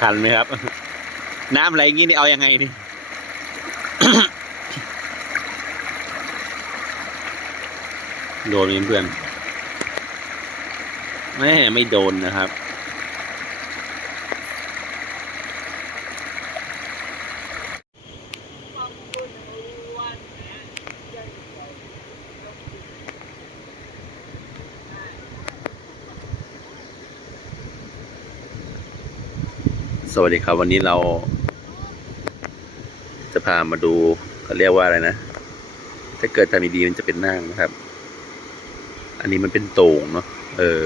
ทันไหมครับ น้ำอะไรอย่างงี้นี่เอายังไงนี่โดนเพื่อนแม่ไม่โดนนะครับ สวัสดีครับ วันนี้เรา จะพามาดูเขาเรียกว่าอะไรนะ ถ้าเกิดทำดีมันจะเป็นนั่งนะครับ อันนี้มันเป็นโต่งเนาะเออ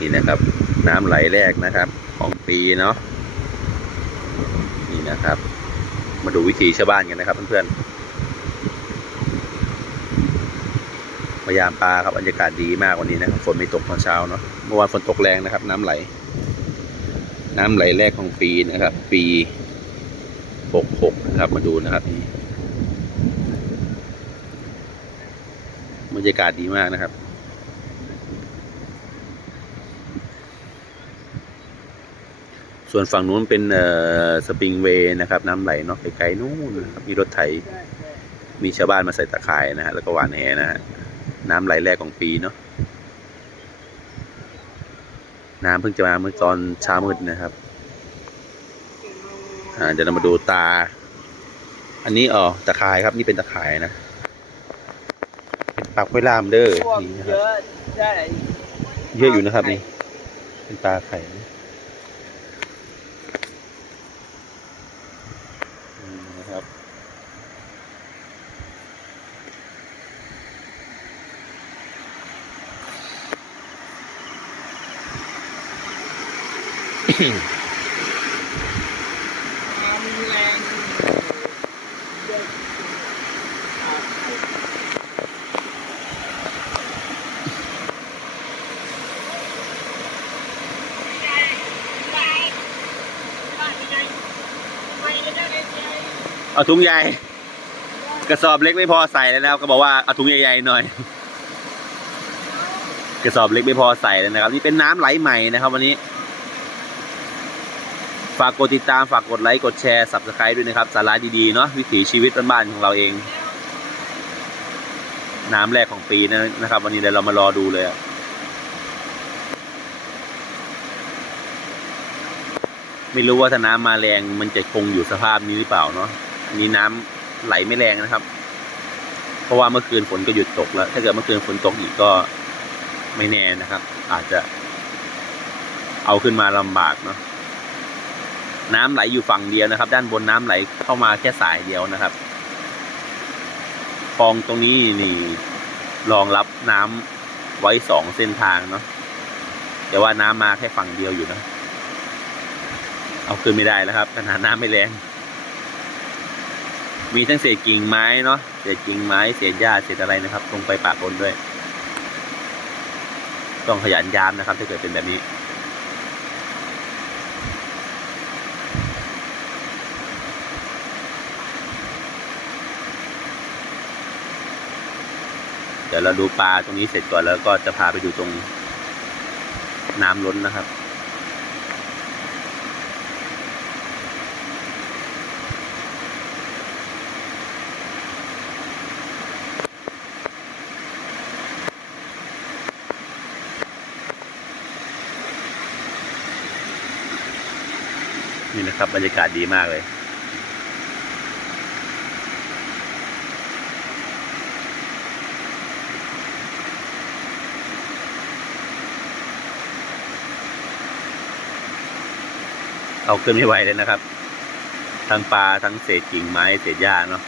นี่นะครับ น้ำไหลแรกนะครับ ของปีเนาะนี่นะครับ มาดูวิถีชาวบ้านกันนะครับเพื่อนๆพยายามปลาครับบรรยากาศดีมากวันนี้นะครับฝนไม่ตกตอนเช้าเนาะเมื่อวานฝนตกแรงนะครับ น้ำไหล น้ำไหลแรกของปีนะครับ ปีหกหกนะครับ มาดูนะครับบรรยากาศดีมากนะครับส่วนฝั่งนู้นเป็นเอ่อสปริงเวย์นะครับ น้ำไหลเนาะไกลๆนู่นนะครับมีรถไถ มีชาวบ้านมาใส่ตะข่ายนะฮะแล้วก็หวานแหนะฮะน้ำไหลแรกของปีเนาะ น้ำเพิ่งจะมาเมื่อตอนเช้ามืดนะครับ อ่าเดี๋ยวเรามาดูตา อันนี้อ๋อตะข่ายครับนี่เป็นตะข่ายนะเป็นปากห้วยลามเด้อพวกนี่นะคเยรับอะได้เยอะอยู่นะครับนี่ เป็นปลาไข่อืมนะครับ ความแรง เอาถุงใหญ่ กระสอบเล็กไม่พอใส่แล้วนะครับก็บอกว่าเอาถุงใหญ่ๆหน่อย กระสอบเล็กไม่พอใส่แล้วนะครับ นี่เป็นน้ำไหลใหม่นะครับ วันนี้ ฝากกดติดตามฝากกดไลค์กดแชร์สับสไครต์ด้วยนะครับสาระดีๆเนาะวิถีชีวิตบ้านๆของเราเอง น้ำแรกของปีนะนะครับ วันนี้เดี๋ยวเรามารอดูเลยอะไม่รู้ว่าถ้าน้ำมาแรงมันจะคงอยู่สภาพนี้หรือเปล่าเนาะอันนี้น้ำไหลไม่แรงนะครับ เพราะว่าเมื่อคืนฝนก็หยุดตกแล้ว ถ้าเกิดเมื่อคืนฝนตกอีกก็ไม่แน่นะครับ อาจจะ เอาขึ้นมาลำบากเนาะ น้ำไหลอยู่ฝั่งเดียวนะครับ ด้านบนน้ำไหลเข้ามาแค่สายเดียวนะครับคลองตรงนี้นี่รองรับน้ำไว้สองเส้นทางเนาะแต่ว่าน้ำมาแค่ฝั่งเดียวอยู่นะ เอาขึ้นไม่ได้แล้วครับขนาดน้ำไม่แรง มีทั้งเศษกิ่งไม้เนาะเศษกิ่งไม้เศษหญ้าเศษอะไรนะครับลงไปปากบนด้วย ต้องขยันยามนะครับถ้าเกิดเป็นแบบนี้ ดี๋ยวเราดูปลาตรงนี้เสร็จก่อนแล้วก็จะพาไปดูตรงน้ำล้นนะครับ นี่นะครับบรรยากาศดีมากเลย เอาขึ้นไม่ไหวเลยนะครับ ทั้งปลาทั้งเศษกิ่งไม้เศษหญ้าเนาะ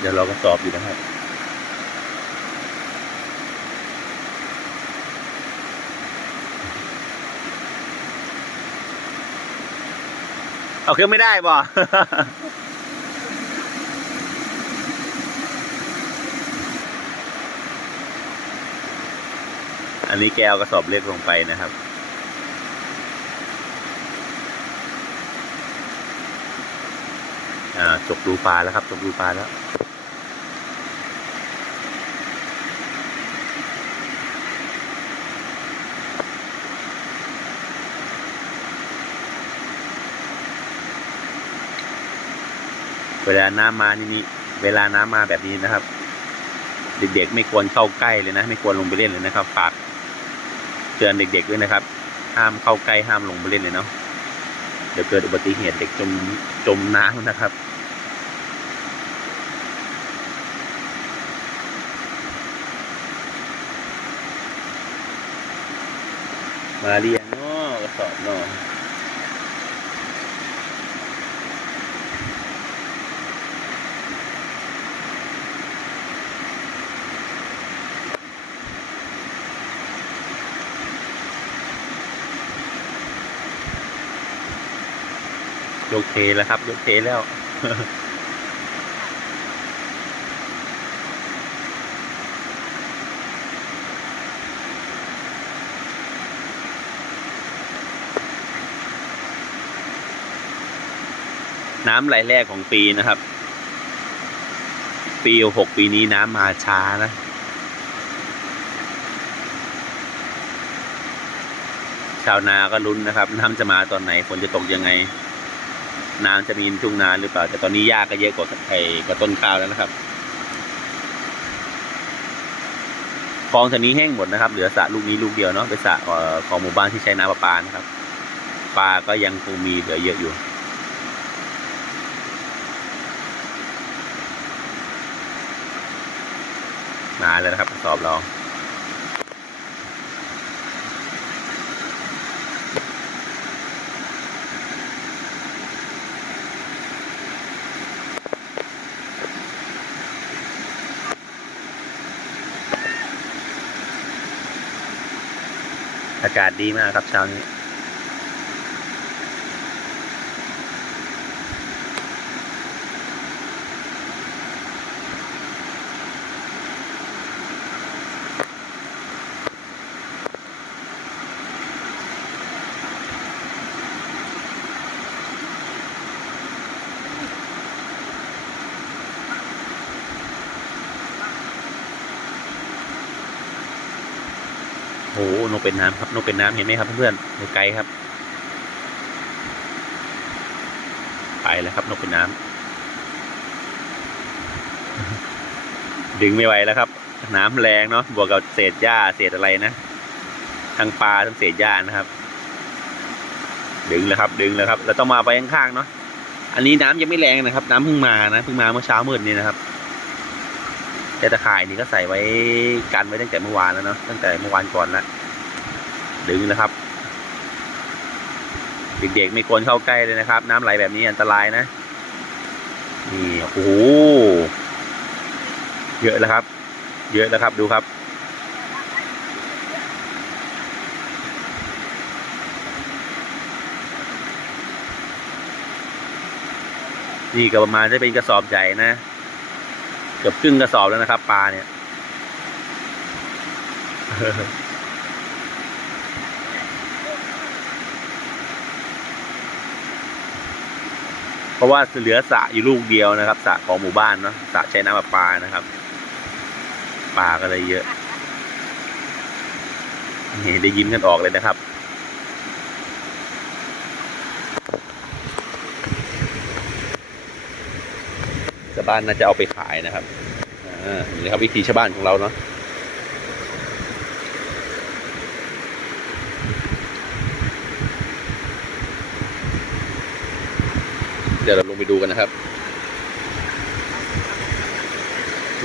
เดี๋ยวเราก็สอบอยู่นะครับ เอาเครื่ไม่ได้บออันนี้แกเอากระสอบเล็กลงไปนะครับ อ่าจบรูปลาแล้วครับ จบรูปลาแล้ว เวลาน้ำมานี่นี่เวลาน้ำมาแบบนี้นะครับ เด็กๆไม่ควรเข้าใกล้เลยนะ ไม่ควรลงไปเล่นเลยนะครับฝากเตือนเด็กๆด้วยนะครับ ห้ามเข้าใกล้ห้ามลงไปเล่นเลยเนาะเดี๋ยวเกิดอุบัติเหตุเด็กจมจมน้ำนะครับมาเรียงเนาะกระสอบเนาะ กเทแล้วครับ ยกเทแล้วน้ำไหลแรกของปีนะครับ ปีหกปีนี้น้ำมาช้านะ ชาวนาก็ลุ้นนะครับ น้ำจะมาตอนไหนฝนจะตกยังไง น้ำจะมีทุ่งนาหรือเปล่า แต่ตอนนี้หญ้าก็เยอะกว่าไอ้กว่าต้นข้าวแล้วนะครับคลองแถวนี้แห้งหมดนะครับ เหลือสระลูกนี้ลูกเดียวเนาะเป็นสระของหมู่บ้านที่ใช้น้ำประปานะครับปลาก็ยังคงมีเหลือเยอะอยู่มาแล้วนะครับสอบเราากาศดีมากครับเช้านี้ หนกเป็นน้ำครับนกเป็นน้ำเห็นไหมครับเพื่อนๆไกลครับ ไปแล้วครับนกเป็นน้ำดึงไม่ไหวแล้วครับ น้ำแรงเนาะบวกกับเศษหญ้าเศษอะไรนะทั้งปลาทั้งเศษหญ้านะครับ ดึงแล้วครับ ดึงแล้วครับ เราต้องมาไปข้างๆเนาะอันนี้น้ำยังไม่แรงนะครับ น้ำเพิ่งมานะเพิ่งมาเมื่อเช้ามืดนี่นะครับ แต่ตะข่ายนี่ก็ใส่ไว้กันไว้ตั้งแต่เมื่อวานแล้วเนาะตั้งแต่เมื่อวานก่อนละดึงนะครับ เด็กๆไม่ควรเข้าใกล้เลยนะครับ น้ำไหลแบบนี้อันตรายนะนี่โอ้โหเยอะแล้วครับ เยอะแล้วครับดูครับนี่ก็ประมาณจะเป็นกระสอบใหญ่นะ เกือบครึ่งกระสอบแล้วนะครับ ปลาเนี่ย เพราะว่าเหลือสระอยู่ลูกเดียวนะครับสระของหมู่บ้านเนาะสระใช้น้ำประปานะครับ ปลาก็เลยเยอะนี่ได้ยิ้มกันออกเลยนะครับ ชาว บ้านน่าจะเอาไปขายนะครับอ่านี่ครับวิธีชาวบ้านของเราเนาะเดี๋ยวเราลงไปดูกันนะครับ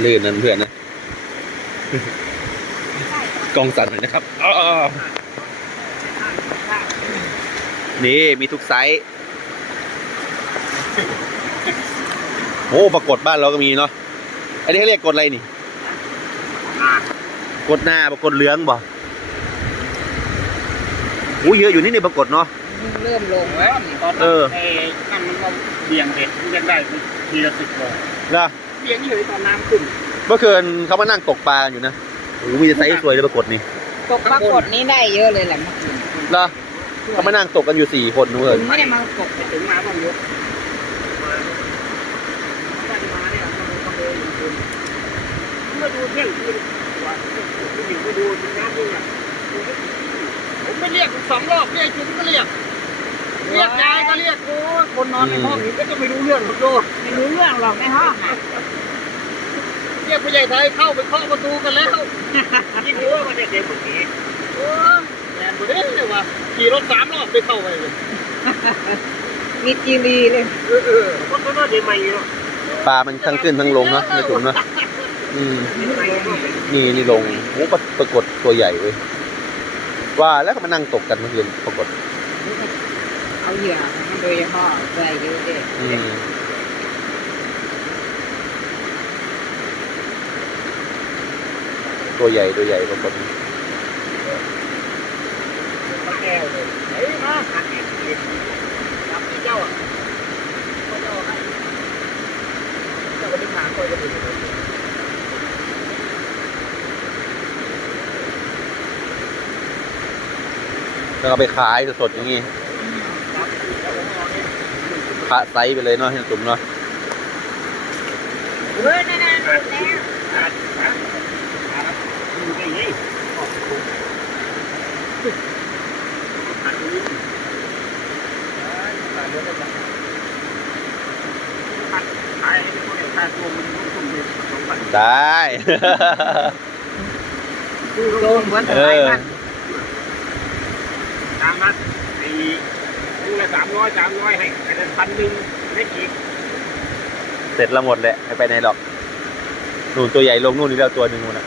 ลื่นนั่นเพื่อนนะกล้องสั่นหน่อยนะครับอ้าวนี่มีทุกไซส์ โอ้ปรากฏบ้านเราก็มีเนาะอันนี้เขาเรียกกดอะไรนี่ กดหน้าปรากฏเหลืองบ่อู้เยอะอยู่นี่นี่ปรากฏเนาะ เริ่มลงแล้วนี่ตอนเออไอ้นั่นมันเราเบี่ยงเด็ดมันยังได้ทีละสิบโลนะเบี่ยงอยู่ตอนน้ำขึ้นเมื่อคืนเขามานั่งตกปลากันอยู่นะโอ้โหมีแต่ไซส์สวยเลยปรากฏนี่เตกปรากฏนี้ได้เยอะเลยแหละเมื่อคืนเหรอเขามานั่งตกกันอยู่สี่คนเพื่อนไม่ได้มาตกไปถึงมาบ้างยกมาได้มาเนี่ยมาดูมาดูอยู่คุณ มาดูเที่ยงคืนกว่าผู้หญิงมาดูน้ำด้วยอะผมไม่เรียกสองรอบเรียกจุ๊บก็เรียก เรียกยายก็เรียกโอ้คนนอนในห้องนี้ก็จะไม่รู้เรื่องหรอกโยไม่รู้เรื่องหรอกในห้องอะเรียกผู้ใหญ่ไทยเข้าไปเคาะประตูกันแล้วยิ่งรู้ว่ามันเด็กเด็กคนนี้โอ้ยแมนบุเด้เลยว่ะขี่รถสามรอบไปเข้าไปเลยมีจีรีเลยเออเออคนก็น่าจะใหม่เนาะปลามันทั้งขึ้นทั้งลงเนาะในะจุ๋มเนาะ นี่นี่ลงโอ้ปรปรากฏตัวใหญ่เว้ยว่าแล้วก็มานั่งตกกันเมื่อคืนปรากฏเอาเหยื่อมาโดยเฉพาะตัวเยอะเลยอืมตัวใหญ่ตัวใหญ่ปรากฏมาแก้วเลยเฮ้ยมาหักเองจับที่เจ้าอะเขาเจ้าให้เจ้าก็ไปหาคอยจะไป แล้วเอาไปขายสดๆอย่างงี้ขะไซส์ไปเลยเนาะให้จุ๋มเนาะเฮ้ยนั่นน่ะแล้วได้ ดูลงเหมันต้องทุ่มเนสองพันได้โดน หัวสายมันตามนัดไอ้ลูกละสามร้อยสามร้อยให้ไอ้นั่นพันหนึ่งไม่กี่เสร็จแล้วหมดแหละไม่ไปไหนหรอกนู่นตัวใหญ่ลงนู่นนี่แล้วตัวหนึ่งนู่นน่ะ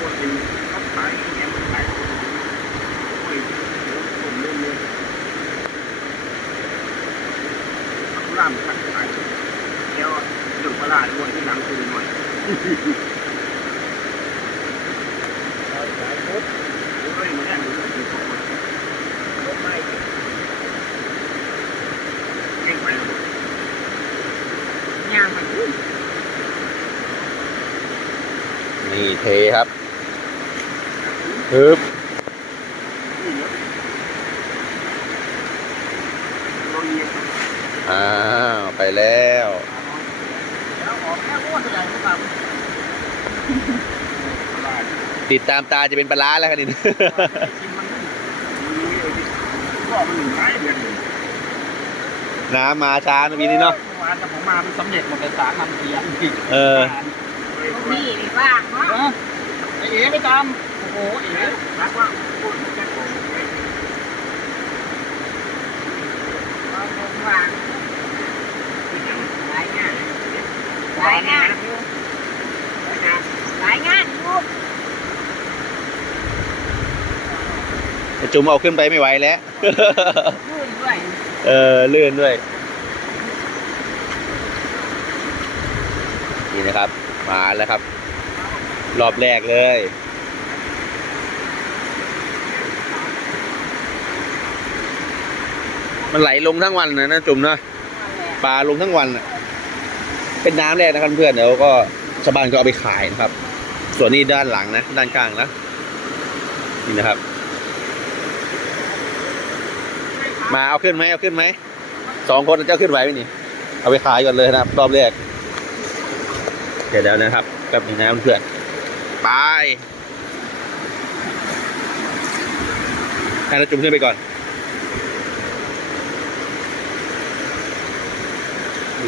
คนหนึ่งเขาขายแกมันขายโอ้ยผมเล่นเลยล่ามขัดขายแล้วเรื่องปลาด้วยที่หลังคือหน่อยโอ้ยมันแน่นอยู่ที่ผมรถไม่เก่งไปแล้ว ย่างมัน นี่เทครับฮึบลองเงียบอ้าว ไปแล้วแล้วออกแค่อ้วนใหญ่หรือเปล่าติดตามตาจะเป็นปลาร้าแล้วครับนี่กินมันก็มันหนึ่งไม้เดือนหนึ่งน้ำมาช้านะพี่นี่เนาะเมื่อวานแต่ผมมามันสำเร็จหมดเลยสารนำเสียอีกเออ นี่นี่ว่างเนาะไอเอ๋ไม่ตาม โอ้โหเอ๋รักว่าพูดแค่ผมว่างรายงานรายงานอยู่รายงานอยู่แต่จุ่มเอาขึ้นไปไม่ไหวแล้ว ลื่นด้วยเออเลื่อนด้วย นี่นะครับ มาแล้วครับ รอบแรกเลย มันไหลลงทั้งวันนะนะจุ่มนะปลาลงทั้งวันนะเป็นน้ำแรกนะครับเพื่อนเดี๋ยวก็ชาวบ้านก็เอาไปขายนะครับ ส่วนนี้ด้านหลังนะ ด้านกลางนะนี่นะครับ มาเอาขึ้นไหมเอาขึ้นไหมสองคนเจ้าขึ้นไหวไหมนี่ เอาไปขายก่อนเลยนะครับ รอบแรก เดี๋ยวแล้วนะครับกับหนึ่งน้ำเพื่อนไปให้เราจุ่มขึ้นไปก่อน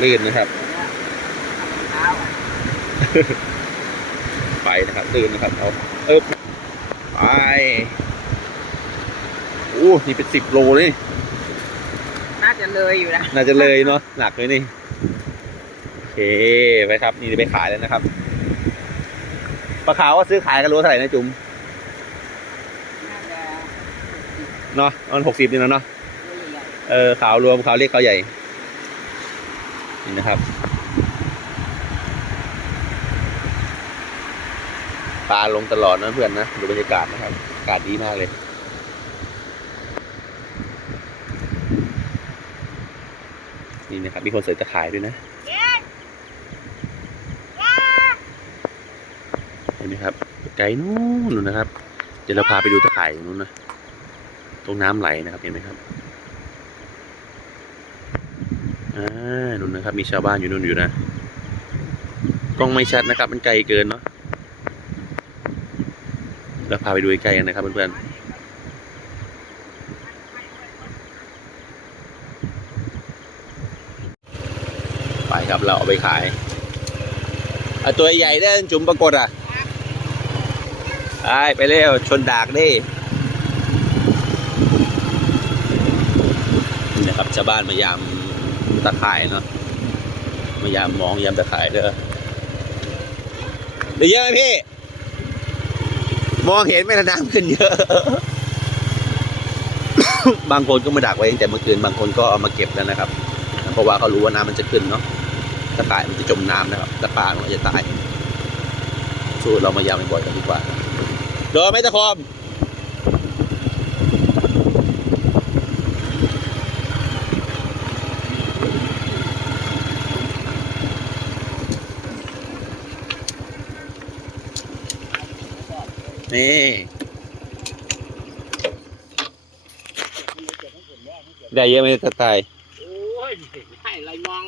ลื่นนะครับ ไปนะครับ ลื่นนะครับเอาเอ๊บไปโอ้นี่เป็นสิบโลเลยน่าจะเลยอยู่นะ น่าจะเลยเนาะหนักเลยนี่โอ เคไปครับ นี่ไปขายแล้วนะครับปลาขาวก็ซื้อขายกันโลเท่าไหร่นะจุ๋มน่าจะเนาะมันหกสิบนี่นะเนาะตัวใหญ่เออขาวรวมขาวเล็กขาวใหญ่ นี่นะครับปลาลงตลอดนะเพื่อนนะดูบรรยากาศนะครับอากาศดีมากเลยนี่นะครับมีคนเสิร์ฟจะขายด้วยนะ เย้ นห็นไหมครับ ไกลนู้นนู่นนะครับ เดี๋ยวเราพาไปดูตะข่ายตรงนู้นนะ ตรงน้ำไหลนะครับ เห็นไหมครับ อ่านู่นนะครับ มีชาวบ้านอยู่นู่นอยู่นะ กล้องไม่ชัดนะครับ มันไกลเกินเนาะ เราพาไปดูใกล้กันนะครับเพื่อนๆไปครับเราเอาไปขายอตัวใหญ่ได้จุ่มปรากฏอะ ไปไปเร็ว ชนดากดินี่นะครับชาวบ้านมายามตะข่ายเนาะมายามมองยามตะข่ายเด้อเดี๋ยวเยอะไหมพี่ มองเห็นไหมล่ะน้ำขึ้นเยอะ บางคนก็มาดักไว้ตั้งแต่เมื่อคืนบางคนก็เอามาเก็บแล้วนะครับ เพราะว่าเขารู้ว่าน้ำมันจะขึ้นเนาะตะข่ายมันจะจมน้ำนะครับตะปามันจะตาย สู้เรามายามบ่อยกันดีกว่า โดนไหมตะคอมนี่ได้เยอะไหมตะตายโอ้ยใช่ไรมอง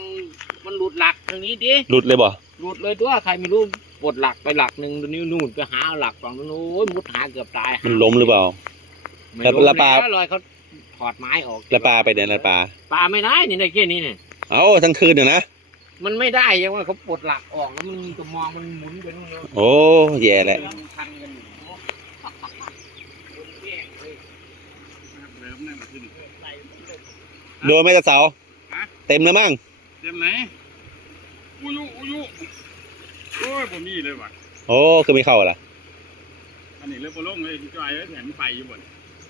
มันหลุดหลักทางนี้ดิหลุดเลยบ่หลุดเลยตัวใครไม่รู้ ปลดหลักไปหลักหนึ่งตัวนี้นู่นไปหาหลักฝั่งนู้นโอ้ยมุดหาเกือบตายมันล้มหรือเปล่า ไม่แล้วรู้แล้วปลาลอยเขาถอดไม้ออกแล้วปลาไปไหนแล้วปลาปลาไม่ได้นี่ในแค่นี้เนี่ยเอาทั้งคืนเนี่ยนะมันไม่ได้ยังว่าเขาปลดหลักออกแล้วมันมีตัวมองมันหมุนไปนู่นเลยโอ้แย่แหละมันพันกันอยู่โดนไหมตะเสาฮะเต็มเลยมั้งเต็มไหนอุยุอุยุ โอ้ยผมนี่เลยว่ะ โอ้คือไม่เข้าล่ะอันนี้เลือกโปลงเลยจอยเลยแถมไฟอยู่บน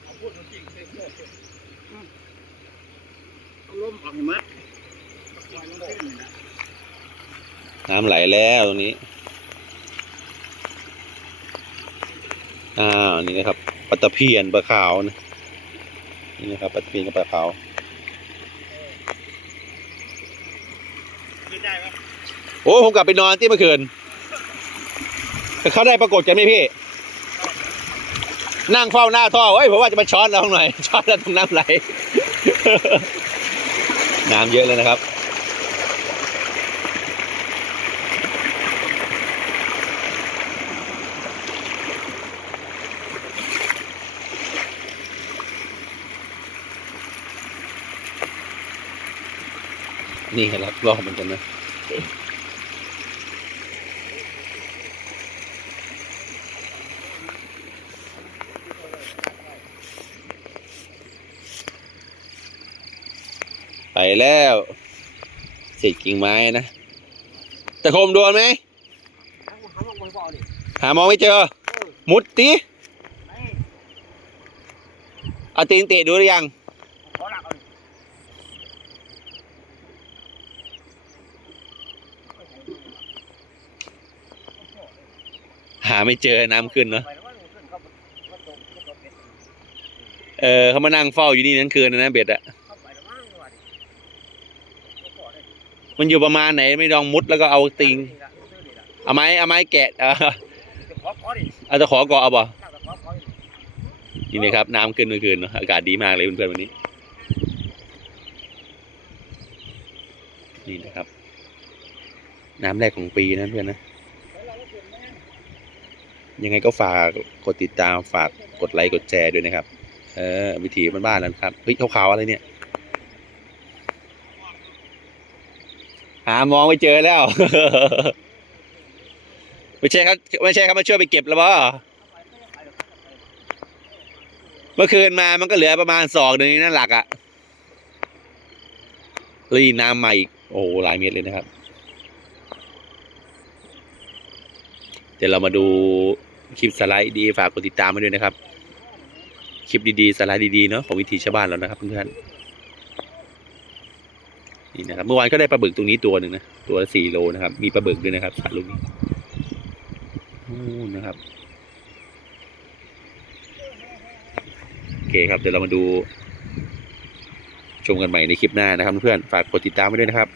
เอาพูดจริงๆเพื่อนเอาล้มออกให้หมัดปล่อยลงขึ้นนี่นะน้ำไหลแล้วตรงนี้อ้าวนี่นะครับปลาตะเพียนปลาขาวนะนี่นะครับปลาตะเพียนกับปลาขาวขึ้นได้ปะโอ้ผมกลับไปนอนที่เมื่อคืน เขาได้ปรากฏกันไหมพี่ นั่งเฝ้าหน้าท่อเฮ้ยผมว่าจะมาช้อนเราหน่อย ช้อนแล้วตรงน้ำไหล น้ำเยอะเลยนะครับ นี่ครับรอบเหมือนกันนะ แล้วเศษกิ่งไม้นะตะคมโดนไหมหามองไม่เจอ มุดตีเอาตีนเตะดูหรือยังหาไม่เจอน้ำขึ้นเนาะเออเขามานั่งเฝ้าอยู่นี่ทั้งคืนนะเบ็ดอะ เข้าไปแล้วมั้งว่าดิเขาขอได้ มันอยู่ประมาณไหนไม่ลองมุดแล้วก็เอาติงนี่ล่ะนี่ล่ะเอาไม้เอาไม้แกะเออจะขอเอาตะขอเกาะเอาบ่ะนี่นะครับน้ำขึ้นเมื่อคืนเนอะอากาศดีมากเลยเพื่อนๆวันนี้นี่นะครับ น้ำแรกของปีนะเพื่อนนะยังไงก็ฝากกดติดตามฝากกดไลค์กดแชร์ด้วยนะครับ เออวิถีบ้านๆแล้วนครับเฮ้ยขาวๆอะไรเนี่ย หามองไม่เจอแล้ว ไม่ใช่ครับไม่ใช่ครับมาช่วยไปเก็บแล้วบ่เมื่อคืนมามันก็เหลือประมาณศอกหนึ่งนั่นหลักอะ่ะรีน้ำมาอีก โอ้หลายเมตรเลยนะครับ เดี๋ยวเรามาดูคลิปสไลด์ดีฝากกดติดตามมาด้วยนะครับ คลิปดีๆ สไลด์ดีๆเนาะของวิถีชาวบ้านแล้วนะครับเพื่อนๆ นี่นะครับ เมื่อวานก็ได้ปลาบึกตรงนี้ตัวหนึ่งนะ ตัวสี่โลนะครับ มีปลาบึกด้วยนะครับสาลูกนี้นู่นนะครับ โอเคครับ เดี๋ยวเรามาดู ชมกันใหม่ในคลิปหน้านะครับเพื่อน ฝากกดติดตามไว้ด้วยนะครับ